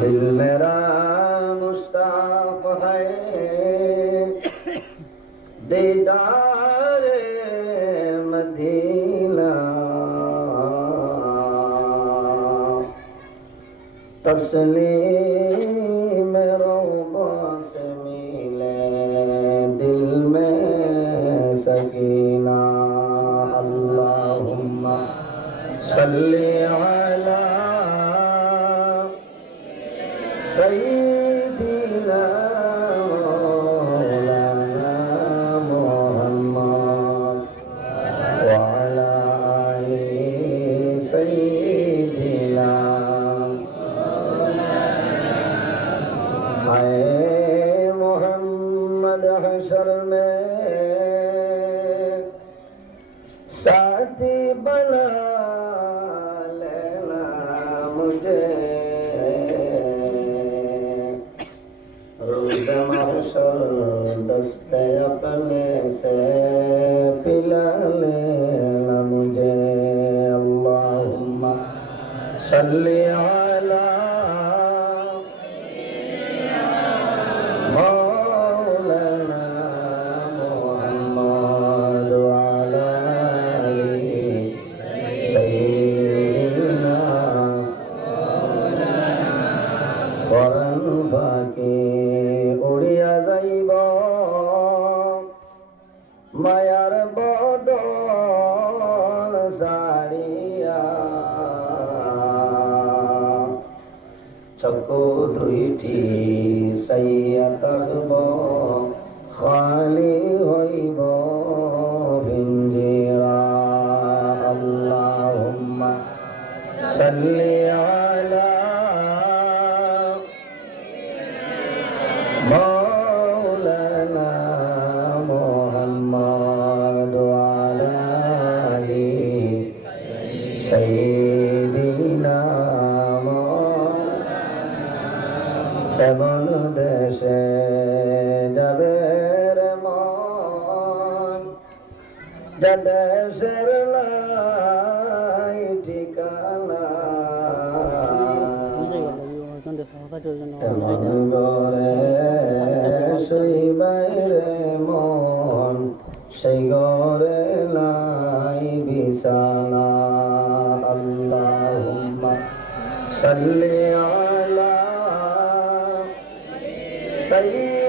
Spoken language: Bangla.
दिल मेरा मुश्ताक है। दीदार मदीना। तस्लीम रोबा से मिले दिल में सकीना। अल्लाहुम्मा सल्ली সৈদিনা محمد حشر میں ساتھی بنا महशर दस्ते अपने से पिला लेना मुझे अल्लाहुम्मा सल्ली अला मौलाना মায়ার বদন সারিয়া। চকু দুইটি সাইয়া তহব খালি হইব ভিঞ্জিরা। আল্লাহুম্মা সাল্লি আলা সৈদিনা এমন দেশে যাবে মন। যা দেশের লাই ঠিকানা। এমন গরে সেই বাইরে মন, সেই গরে লাই বিছানা। সাল্লি আলা সাইয়্যিদিনা